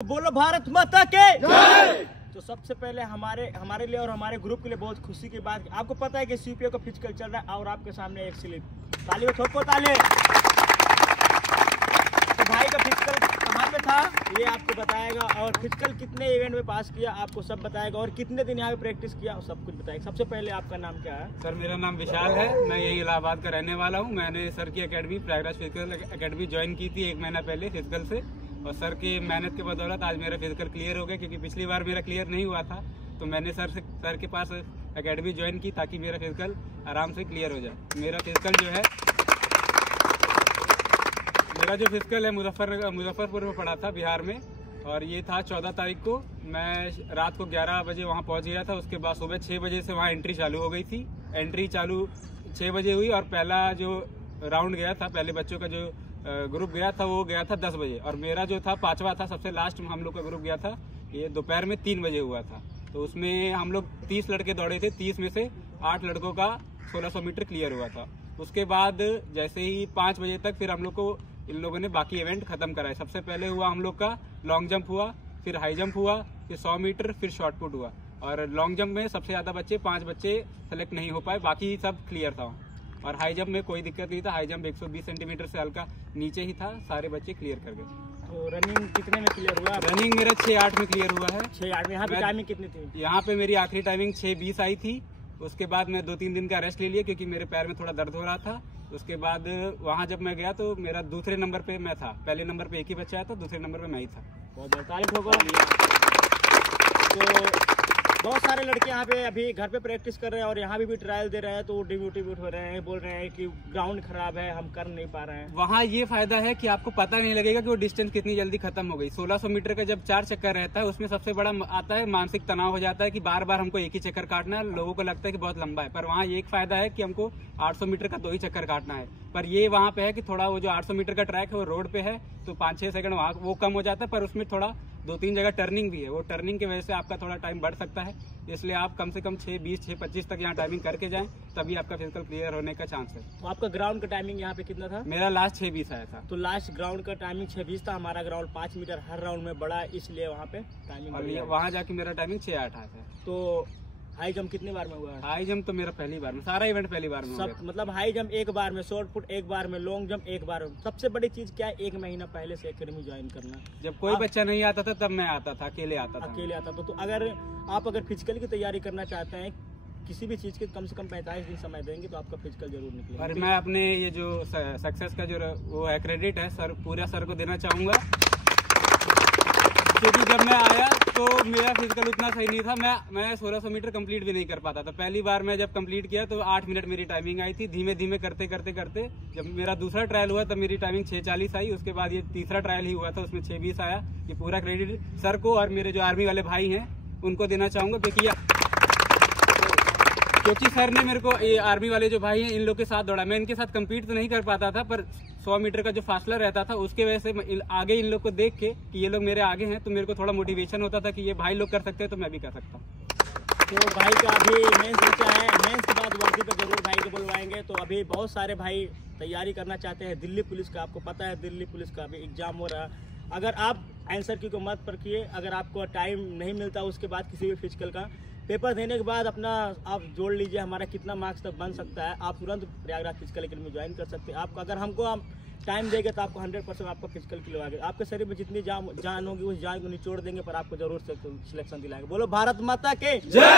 बोलो भारत माता के जय। तो सबसे पहले हमारे लिए और हमारे ग्रुप के लिए बहुत खुशी की बात, आपको पता है कि सीपीओ का फिजिकल चल रहा है और आपके सामने एक स्लिप, ताली में ठोको ताली। तो भाई का फिजिकल कहाँ पे था ये आपको बताएगा, और फिजिकल कितने इवेंट में पास किया आपको सब बताएगा, और कितने दिन यहाँ पे प्रैक्टिस किया सब कुछ बताएगा। सबसे पहले आपका नाम क्या है? सर मेरा नाम विशाल है, मैं यही इलाहाबाद का रहने वाला हूँ। मैंने सर की academy Prayagraj physical academy join की थी 1 महीना पहले फिजिकल से, और सर की मेहनत के बदौलत आज मेरा फिजिकल क्लियर हो गया, क्योंकि पिछली बार मेरा क्लियर नहीं हुआ था। तो मैंने सर के पास एकेडमी ज्वाइन की ताकि मेरा फिजिकल आराम से क्लियर हो जाए। मेरा जो फिजिकल है मुजफ्फरपुर में पड़ा था बिहार में, और ये था 14 तारीख को। मैं रात को 11 बजे वहाँ पहुँच गया था। उसके बाद सुबह 6 बजे से वहाँ एंट्री चालू हो गई थी। एंट्री चालू 6 बजे हुई, और पहला जो राउंड गया था, पहले बच्चों का जो ग्रुप गया था वो गया था 10 बजे, और मेरा जो था 5वां था, सबसे लास्ट में हम लोग का ग्रुप गया था, ये दोपहर में 3 बजे हुआ था। तो उसमें हम लोग 30 लड़के दौड़े थे, 30 में से 8 लड़कों का 1600 मीटर क्लियर हुआ था। उसके बाद जैसे ही 5 बजे तक फिर हम लोग को इन लोगों ने बाकी इवेंट खत्म कराए। सबसे पहले हुआ हम लोग का लॉन्ग जंप हुआ, फिर हाई जंप हुआ, फिर 100 मीटर, फिर शॉर्ट पुट हुआ। और लॉन्ग जंप में सबसे ज्यादा बच्चे 5 बच्चे सेलेक्ट नहीं हो पाए, बाकी सब क्लियर था। और हाई जंप में कोई दिक्कत नहीं था, हाई जंप 120 सेंटीमीटर से हल्का नीचे ही था, सारे बच्चे क्लियर कर गए। तो रनिंग कितने में क्लियर हुआ? रनिंग मेरा 6:08 में क्लियर हुआ है। 6:08 में। यहाँ पे टाइमिंग कितनी थी? यहाँ पे मेरी आखिरी टाइमिंग 6:20 आई थी। उसके बाद मैं 2-3 दिन का रेस्ट ले लिया, क्योंकि मेरे पैर में थोड़ा दर्द हो रहा था। उसके बाद वहाँ जब मैं गया तो मेरा दूसरे नंबर पे मैं था, पहले नंबर पे एक ही बच्चा आया था, दूसरे नंबर पे मैं ही था। बहुत तारीफ होगा। तो बहुत सारे लड़के यहाँ पे अभी घर पे प्रैक्टिस कर रहे हैं और यहाँ भी ट्रायल दे रहे हैं, तो वो डिमोटिवेट हो रहे हैं, बोल रहे हैं कि ग्राउंड खराब है, हम कर नहीं पा रहे हैं। वहाँ ये फायदा है कि आपको पता नहीं लगेगा कि वो डिस्टेंस कितनी जल्दी खत्म हो गई। 1600 मीटर का जब 4 चक्कर रहता है, उसमें सबसे बड़ा आता है मानसिक तनाव हो जाता है कि बार बार हमको एक ही चक्कर काटना है। लोगों को लगता है कि बहुत लंबा है, पर वहाँ ये एक फायदा है कि हमको 800 मीटर का 2 ही चक्कर काटना है। पर ये वहाँ पे है कि थोड़ा वो जो 800 मीटर का ट्रैक है वो रोड पे है, तो 5-6 सेकंड वहाँ वो कम हो जाता है, पर उसमें थोड़ा 2-3 जगह टर्निंग भी है। वो टर्निंग की वजह से आपका थोड़ा टाइम बढ़ सकता है, इसलिए आप कम से कम 6:20 6:25 तक यहाँ टाइमिंग करके जाएं, तभी आपका फिजिकल क्लियर होने का चांस है। तो आपका ग्राउंड का टाइमिंग यहाँ पे कितना था? मेरा लास्ट 6:20 आया था। तो लास्ट ग्राउंड का टाइमिंग 6:20 था। हमारा ग्राउंड 5 मीटर हर राउंड में बड़ा, इसलिए वहाँ पे टाइमिंग, और वहाँ जाके मेरा टाइमिंग 6:08 आया था। तो हाई जंप कितनी बार में हुआ? हाई जंप तो मेरा पहली बार में, सारा इवेंट पहली बार में सब, मतलब हाई जंप 1 बार में, शॉर्ट पुट 1 बार में, लॉन्ग जंप 1 बार में। सबसे बड़ी चीज क्या है, 1 महीना पहले से एकेडमी ज्वाइन करना। जब कोई बच्चा नहीं आता था तब मैं आता था, अकेले आता था। तो अगर फिजिकल की तैयारी करना चाहते हैं, किसी भी चीज के कम से कम 45 दिन समय देंगे तो आपका फिजिकल जरूर निकलेगा। और मैं अपने ये जो सक्सेस का जो वो है क्रेडिट है सर, पूरा सर को देना चाहूंगा, क्योंकि जब मैं आया तो मेरा फिजिकल उतना सही नहीं था। मैं 1600 मीटर कंप्लीट भी नहीं कर पाता था। पहली बार मैं जब कंप्लीट किया तो 8 मिनट मेरी टाइमिंग आई थी। धीमे धीमे करते जब मेरा दूसरा ट्रायल हुआ तब मेरी टाइमिंग 6:40 आई। उसके बाद ये तीसरा ट्रायल ही हुआ था, उसमें 6:20 आया। ये पूरा क्रेडिट सर को और मेरे जो आर्मी वाले भाई हैं उनको देना चाहूंगा, क्योंकि सर ने मेरे को, ये आर्मी वाले जो भाई हैं इन लोग के साथ दौड़ा। मैं इनके साथ कम्पीट तो नहीं कर पाता था, पर 100 मीटर का जो फासला रहता था उसके वजह से आगे इन लोग को देख के कि ये लोग मेरे आगे हैं, तो मेरे को थोड़ा मोटिवेशन होता था कि ये भाई लोग कर सकते हैं तो मैं भी कर सकता हूँ। तो भाई का अभी मेंस बचा है, मेंस के बाद वर्दी पे जरूर भाई को बुलवाएंगे। तो अभी बहुत सारे भाई तैयारी करना चाहते हैं दिल्ली पुलिस का। आपको पता है दिल्ली पुलिस का अभी एग्जाम हो रहा है। अगर आप आंसर की को मत परखिए, अगर आपको टाइम नहीं मिलता उसके बाद किसी भी फिजिकल का पेपर देने के बाद अपना आप जोड़ लीजिए हमारा कितना मार्क्स तक बन सकता है। आप तुरंत प्रयागराज फिजिकल एकेडमी ज्वाइन कर सकते हैं। आपको अगर हमको हम टाइम देंगे तो आपको 100% आपका फिजिकल क्लियर। आपके शरीर में जितनी जान होगी उस जान को निचोड़ देंगे, पर आपको जरूर सिलेक्शन दिलाएंगे। बोलो भारत माता के जय।